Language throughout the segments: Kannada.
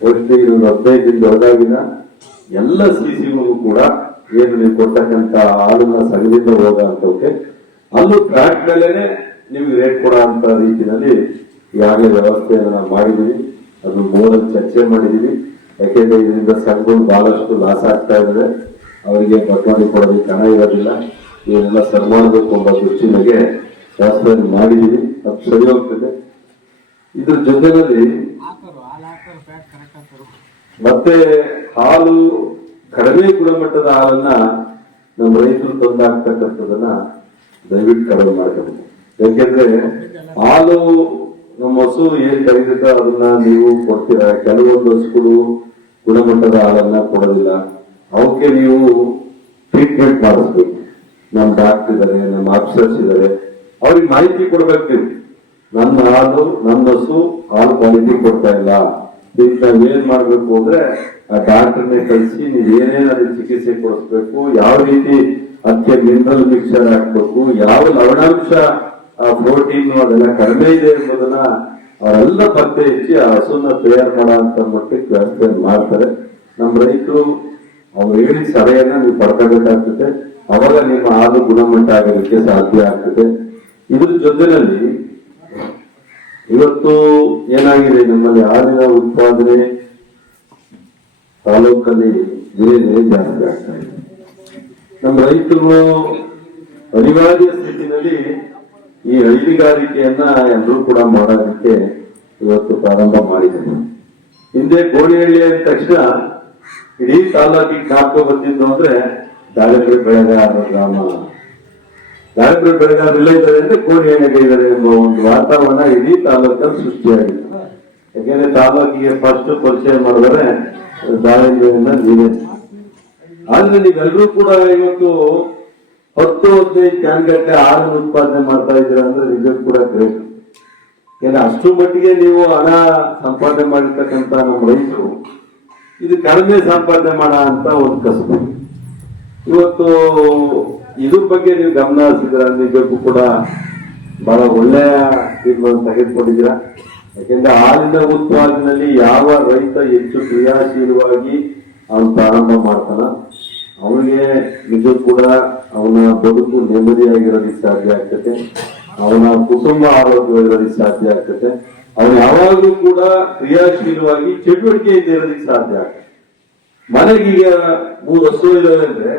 ಒಟ್ಟು ಒಂದು ಹದಿನೈದು ದಿನ ಎಲ್ಲ ಎಲ್ಲ ಸಿಸಿಗಳಿಗೂ ಕೂಡ ಏನು ನೀವು ಕೊಡ್ತಕ್ಕಂತ ಹಾಲನ್ನ ಸಂಘದಿಂದ ಅಂತಕ್ಕೆ ಅಲ್ಲೂ ಟ್ರ್ಯಾಕ್ ಮೇಲೆನೆ ನಿಮ್ಗೆ ರೇಟ್ ಕೊಡೋ ಅಂತ ರೀತಿಯಲ್ಲಿ ಈಗಾಗಲೇ ವ್ಯವಸ್ಥೆಯನ್ನು ನಾವು ಮಾಡಿದೀವಿ ಅದು ಮೂಲ ಚರ್ಚೆ ಮಾಡಿದೀವಿ ಯಾಕೆಂದ್ರೆ ಇದರಿಂದ ಸಂಘಗಳು ಬಹಳಷ್ಟು ಲಾಸ್ ಆಗ್ತಾ ಇದ್ದಾರೆ ಅವರಿಗೆ ಬದಲಾವಣೆ ಕೊಡೋದಕ್ಕೆ ಹಣ ಇರೋದಿಲ್ಲ. ಇವನ್ನೆಲ್ಲ ಸರಿ ಮಾಡಬೇಕು ಎಂಬ ದೃಷ್ಟಿನಾಗೆ ವ್ಯವಸ್ಥೆಯನ್ನು ಮಾಡಿದೀವಿ ಅದು ಸರಿ ಹೋಗ್ತದೆ. ಇದ್ರ ಜೊತೆಯಲ್ಲಿ ಮತ್ತೆ ಹಾಲು ಕಡಿಮೆ ಗುಣಮಟ್ಟದ ಹಾಲನ್ನ ನಮ್ಮ ರೈತರು ತಂದಾಗ್ತಕ್ಕಂಥದನ್ನ ದಯವಿಟ್ಟು ಕಡಿಮೆ ಮಾಡ್ಕೋಬೇಕು ಯಾಕೆಂದ್ರೆ ಹಾಲು ನಮ್ಮ ಹಸು ಏನ್ ಕರೀತ ಅದನ್ನ ನೀವು ಕೊಡ್ತೀರಾ? ಕೆಲವೊಂದು ಹಸುಗಳು ಗುಣಮಟ್ಟದ ಹಾಲನ್ನ ಕೊಡೋದಿಲ್ಲ. ಅವಕ್ಕೆ ನೀವು ಟ್ರೀಟ್ಮೆಂಟ್ ಮಾಡಿಸ್ಬೇಕು. ನಮ್ಮ ಡಾಕ್ಟರ್ ಇದಾರೆ, ನಮ್ಮ ಆಫೀಸರ್ಸ್ ಇದಾರೆ. ಅವ್ರಿಗೆ ಮಾಹಿತಿ ಕೊಡ್ಬೇಕು ನೀವು. ನನ್ನ ಹಾಲು ನನ್ನ ಹಸು ಹಾಲು ಕ್ವಾಲಿಟಿ ಕೊಡ್ತಾ ಇಲ್ಲ. ಈಗ ನಾವ್ ಏನ್ ಮಾಡ್ಬೇಕು ಅಂದ್ರೆ, ಆ ಡಾಕ್ಟರ್ನೆ ಕಳಿಸಿ ನೀವ್ ಏನೇನ್ ಅದಕ್ಕೆ ಚಿಕಿತ್ಸೆ ಕೊಡಿಸ್ಬೇಕು, ಯಾವ ರೀತಿ ಅದಕ್ಕೆ ಮಿನರಲ್ ಮಿಕ್ಸರ್ ಹಾಕ್ಬೇಕು, ಯಾವ ಲವಣಾಂಶ ಪ್ರೋಟೀನ್ ಅದೆಲ್ಲ ಕಡಿಮೆ ಇದೆ ಎಂಬುದನ್ನ ಅವರೆಲ್ಲ ಪತ್ತೆ ಹಚ್ಚಿ ಆ ಹಸುನ ತಯಾರು ಮಾಡೋ ಅಂತ ಮಟ್ಟಕ್ಕೆ ವ್ಯವಸ್ಥೆ ಮಾಡ್ತಾರೆ. ನಮ್ಮ ರೈತರು, ಅವ್ರು ಹೇಳಿದ ಸಲಹೆಯನ್ನ ನೀವು ಪಡ್ಕೋಬೇಕಾಗ್ತದೆ. ಅವಾಗ ನಿಮ್ಮ ಹಾಲು ಗುಣಮಟ್ಟ ಆಗಲಿಕ್ಕೆ ಸಾಧ್ಯ ಆಗ್ತದೆ. ಇದ್ರ ಜೊತೆನಲ್ಲಿ ಇವತ್ತು ಏನಾಗಿದೆ ನಮ್ಮಲ್ಲಿ ಹಾಲಿನ ಉತ್ಪಾದನೆ ತಾಲೂಕಲ್ಲಿ ದಿನೇ ಜಾಸ್ತಿ ಆಗ್ತಾ ಇದೆ. ನಮ್ಮ ರೈತರು ಅನಿವಾರ್ಯ ಸ್ಥಿತಿನಲ್ಲಿ ಈ ಹೈನುಗಾರಿಕೆಯನ್ನ ಎಲ್ಲರೂ ಕೂಡ ಮಾಡೋದಕ್ಕೆ ಇವತ್ತು ಪ್ರಾರಂಭ ಮಾಡಿದ್ದಾರೆ. ಹಿಂದೆ ಗೋಣಿಹಳ್ಳಿ ಅಂದ ತಕ್ಷಣ ಇಡೀ ತಾಲೂಕಿಗೆ ಕಾಪು ಬಂದಿದ್ದು ಅಂದ್ರೆ ದಾಳಿಂಬೆ ಬೆಳೆಗಾರ ಗ್ರಾಮ. ದಾಳಿಂಬೆ ಬೆಳೆಗಾರರೆಲ್ಲ ಇದ್ದಾರೆ ಅಂದ್ರೆ ಗೋಣಿಹಳ್ಳಿಗೆ ಇದ್ದಾರೆ ಎಂಬ ಒಂದು ವಾತಾವರಣ ಇಡೀ ತಾಲೂಕಲ್ಲಿ ಸೃಷ್ಟಿಯಾಗಿದೆ. ಯಾಕೆಂದ್ರೆ ತಾಲೂಕಿಗೆ ಫಸ್ಟ್ ಪರಿಚಯ ಮಾಡಿದರೆ ದಾಳಿಂಬೆಯಿಂದ ನೀವೇ ಆದ್ರೆ ನೀವೆಲ್ಲರೂ ಕೂಡ ಇವತ್ತು ಹತ್ತು, ಹದಿನೈದು ಕ್ಯಾನ್ ಗಟ್ಟಲೆ ಹಾಲು ಉತ್ಪಾದನೆ ಮಾಡ್ತಾ ಇದ್ದೀರಾ ಅಂದ್ರೆ ನಿಜಕ್ಕೂ ಕೂಡ ಗ್ರೇಟ್ ಯಾಕಂದ್ರೆ ಅಷ್ಟು ಮಟ್ಟಿಗೆ ನೀವು ಹಣ ಸಂಪಾದನೆ ಮಾಡಿರ್ತಕ್ಕಂತ ನಮ್ಮ ರೈತರು, ಇದು ಕಡಿಮೆ ಸಂಪಾದನೆ ಮಾಡ ಅಂತ ಒಂದು ಕಸಬು. ಇವತ್ತು ಇದ್ರ ಬಗ್ಗೆ ನೀವು ಗಮನ ಹರಿಸಿದ್ರ ನಿಜಕ್ಕೂ ಕೂಡ ಬಹಳ ಒಳ್ಳೆಯ ತೀರ್ಮಾನ ತೆಗೆದುಕೊಂಡಿದ್ದೀರ? ಯಾಕೆಂದ್ರೆ ಹಾಲಿನ ಉತ್ಪಾದನೆಯಲ್ಲಿ ಯಾವ ರೈತ ಹೆಚ್ಚು ಕ್ರಿಯಾಶೀಲವಾಗಿ ಅವನು ಪ್ರಾರಂಭ ಮಾಡ್ತಾನ, ಅವನಿಗೆ ನಿಜ ಕೂಡ ಅವನ ಬದುಕು ನೆಮ್ಮದಿಯಾಗಿರೋದಕ್ಕೆ ಸಾಧ್ಯ ಆಗ್ತದೆ. ಅವನ ಕುಟುಂಬ ಆರೋಗ್ಯವಾಗಿರೋದಕ್ಕೆ ಸಾಧ್ಯ ಆಗ್ತದೆ. ಅವನು ಯಾವಾಗಲೂ ಕೂಡ ಕ್ರಿಯಾಶೀಲವಾಗಿ ಚಟುವಟಿಕೆಯಿಂದ ಇರೋದಕ್ಕೆ ಸಾಧ್ಯ ಆಗ್ತದೆ. ಮನೆಗೀಗ ಮೂರು ವರ್ಷ ಇದಾವೆ ಅಂದ್ರೆ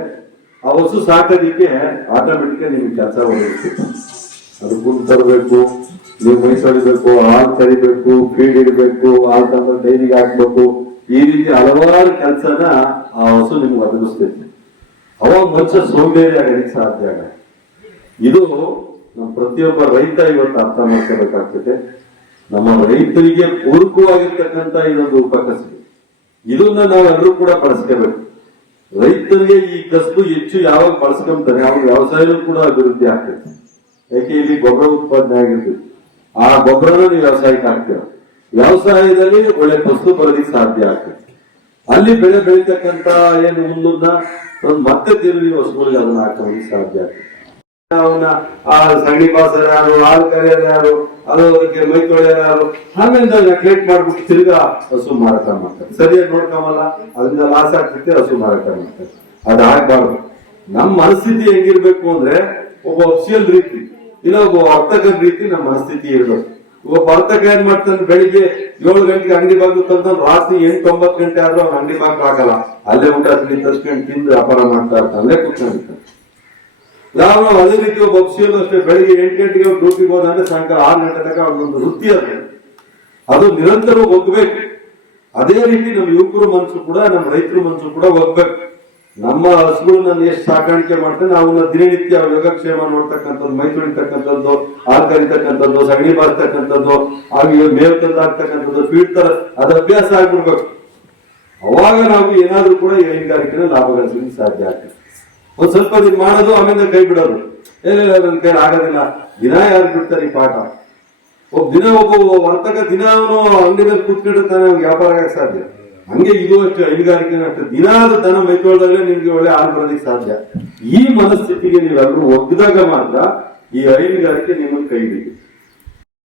ಆ ಹಸು ಸಾಕೋದಿಕ್ಕೆ ಆಟೋಮೆಟಿಕ್ ನಿಮ್ಗೆ ಕೆಲಸ ಹೋಗಬೇಕು ಅದು ಗುಂಡ್ ತರಬೇಕು, ನೀವು ಮೈ ತೊಳಿಬೇಕು ಹಾಲು ಕರಿಬೇಕು ಫೀಡ್ ಇಡಬೇಕು, ಹಾಲು ತಂದು ಡೈರಿಗೆ ಹಾಕ್ಬೇಕು, ಈ ರೀತಿ ಹಲವಾರು ಕೆಲಸನ ಆ ಹಸು ನಿಮ್ಗೆ ಒದಗಿಸ್ತೈತೆ. ಅವಾಗ ಮನುಷ್ಯ ಸೋಂಬೇರಿ ಆಗಲಿಕ್ಕೆ ಸಾಧ್ಯ ಆಗ ಇದು ನಮ್ಮ ಪ್ರತಿಯೊಬ್ಬ ರೈತ ಇವತ್ತು ಅರ್ಥ ಮಾಡ್ಕೋಬೇಕಾಗ್ತದೆ ನಮ್ಮ ರೈತರಿಗೆ ಪೂರಕವಾಗಿರ್ತಕ್ಕಂಥ ಇದೊಂದು ಉಪಕಸಬು. ಇದನ್ನ ನಾವೆಲ್ಲರೂ ಕೂಡ ಬಳಸ್ಕೋಬೇಕು. ರೈತರಿಗೆ ಈ ಕಸಬು ಹೆಚ್ಚು ಯಾವಾಗ ಬಳಸ್ಕೊಂತಾರೆ ಅವಾಗ ವ್ಯವಸಾಯನೂ ಕೂಡ ಅಭಿವೃದ್ಧಿ ಆಗ್ತದೆ. ಯಾಕೆ ಇಲ್ಲಿ ಗೊಬ್ಬರ ಉತ್ಪಾದನೆ ಆಗಿರ್ತದೆ ಆ ಗೊಬ್ಬರನ ನೀವು ವ್ಯವಸಾಯಕ್ಕೆ ವ್ಯವಸಾಯದಲ್ಲಿ ಒಳ್ಳೆ ಫಸಲು ಬರೋದಕ್ಕೆ ಸಾಧ್ಯ ಆಗ್ತದೆ. ಅಲ್ಲಿ ಬೆಳೆ ಬೆಳೀತಕ್ಕಂತ ಏನು ಹುಲ್ಲನ್ನ ಮತ್ತೆ ತಿರುಗಿ ವಸ್ತುಗಳಿಗೆ ಅದನ್ನ ಹಾಕೋದಕ್ಕೆ ಸಾಧ್ಯ ಆಗ್ತದೆ. ಸಗಣಿ ಬಾಸರ ಯಾರು ಹಾಲು ಕರೆಯೋರು ಯಾರು ಅದು ಅದಕ್ಕೆ ಮೈ ತೊಳೆಯೋರು ಯಾರು ಆಮೇಲೆ ನೆಗ್ಲೆಕ್ಟ್ ಮಾಡ್ಬಿಟ್ಟು ತಿರ್ಗಾ ಹಸು ಮಾರಾಟ ಮಾಡ್ತಾರೆ. ಸರಿಯಾಗಿ ನೋಡ್ಕೊಂಬಲ್ಲ? ಅದರಿಂದ ಲಾಸ್ ಆಗ್ತೈತೆ ಹಸು ಮಾರಾಟ ಮಾಡ್ತಾರೆ. ಅದು ಆಗ್ಬಾರ್ದು. ನಮ್ಮ ಮನಸ್ಥಿತಿ ಹೆಂಗಿರ್ಬೇಕು ಅಂದ್ರೆ, ಒಬ್ಬ ಅಫಿಷಿಯಲ್ ರೀತಿ, ಇಲ್ಲ ಒಬ್ಬ ವರ್ತಕನ ರೀತಿ ನಮ್ಮ ಮನಸ್ಥಿತಿ ಇರ್ಬೇಕು. ಒಬ್ಬ ವರ್ತಕ ಏನ್ ಮಾಡ್ತಾನೆ? ಬೆಳಿಗ್ಗೆ ಏಳು ಗಂಟೆಗೆ ಅಂಗಡಿ ಬಾಗಿಲು ತಂದ್ರೆ ರಾತ್ರಿ ಎಂಟು ಒಂಬತ್ತು ಗಂಟೆ ಆದ್ರೂ ಅವ್ನ ಅಂಗಡಿ ಆಗಲ್ಲ ಹಾಕಲ್ಲ. ಅಲ್ಲೇ ಊಟ ತಿಂಡಿ ತರ್ಸ್ಕೊಂಡು ತಿಂದು ವ್ಯಾಪಾರ ಮಾಡ್ತಾ ಇರ್ತಾನೆ ಕೂತ್ಕೊಂಡಿರ್ತಾನೆ. ಯಾವ ಅದೇ ರೀತಿ ಒಬ್ಬ ಅಷ್ಟೇ, ಬೆಳಿಗ್ಗೆ ಎಂಟು ಗಂಟೆಗೆ ಡ್ಯೂಟಿಗೆ ಹೋದಂದ್ರೆ ಸಾಯಂಕಾಲ ಆರು ಗಂಟೆ ತನಕ ಒಂದು ವೃತ್ತಿ ಅದು. ಅದು ನಿರಂತರ ಒಗ್ಬೇಕು ಅದೇ ರೀತಿ ನಮ್ಮ ಯುವಕರು ಮನಸ್ಸು ಕೂಡ, ನಮ್ಮ ರೈತರ ಮನಸ್ಸು ಕೂಡ ಒಗ್ಬೇಕು ನಮ್ಮ ಹಸುಗಳನ್ನ ಎಷ್ಟು ಸಾಕಾಣಿಕೆ ಮಾಡ್ತೇನೆ ಅವನ್ನ ದಿನನಿತ್ಯ ಯೋಗಕ್ಷೇಮ ನೋಡ್ತಕ್ಕಂಥದ್ದು, ಮೈ ತುಳಿತಕ್ಕಂಥದ್ದು, ಹಾಲು ಕರಿತಕ್ಕಂಥದ್ದು, ಸಗಣಿ ಬಾರ್ತಕ್ಕಂಥದ್ದು, ಹಾಗೆ ಮೇವು ತಂದಾಗ್ತಕ್ಕಂಥದ್ದು ಫೀಡ್ ತರ, ಅದು ಅಭ್ಯಾಸ ಆಗ್ಬಿಡ್ಬೇಕು. ಅವಾಗ ನಾವು ಏನಾದ್ರೂ ಕೂಡ ಈ ಹೈನುಗಾರಿಕೆನ ಲಾಭ ಗಳಿಸಲಿಕ್ಕೆ ಸಾಧ್ಯ ಆಗ್ತದೆ. ಒಂದ್ ಸ್ವಲ್ಪ ದಿನ ಮಾಡೋದು, ಆಮೇಲೆ ಕೈ ಬಿಡೋದು. ಏನಿಲ್ಲ ನನ್ನ ಕೈ ಆಗೋದಿಲ್ಲ. ದಿನ ಯಾರು ಬಿಡ್ತಾರೆ ಈ ಪಾಠ? ಒಬ್ಬ ದಿನ ಒಬ್ಬ ವರ್ತಕ ದಿನ ಅವನು ಅಂಗಡಿ ಮೇಲೆ ವ್ಯಾಪಾರ ಆಗಕ್ಕೆ ಸಾಧ್ಯ. ಹಂಗೆ ಇದು ಅಷ್ಟು ಹೈನುಗಾರಿಕೆ ಅಷ್ಟು. ದಿನ ಅದು ದನ ಮೈತೊಳ್ದಾಗಲೇ ನಿಮ್ಗೆ ಒಳ್ಳೆ ಹಾಲು ಬರೋದಕ್ಕೆ ಸಾಧ್ಯ. ಈ ಮನಸ್ಥಿತಿಗೆ ನೀವೆಲ್ಲರೂ ಒಗ್ಗದಾಗ ಮಾತ್ರ ಈ ಹೈನುಗಾರಿಕೆ ನಿಮ್ಮನ್ನು ಕೈ ಹಿಡಿಯುತ್ತೆ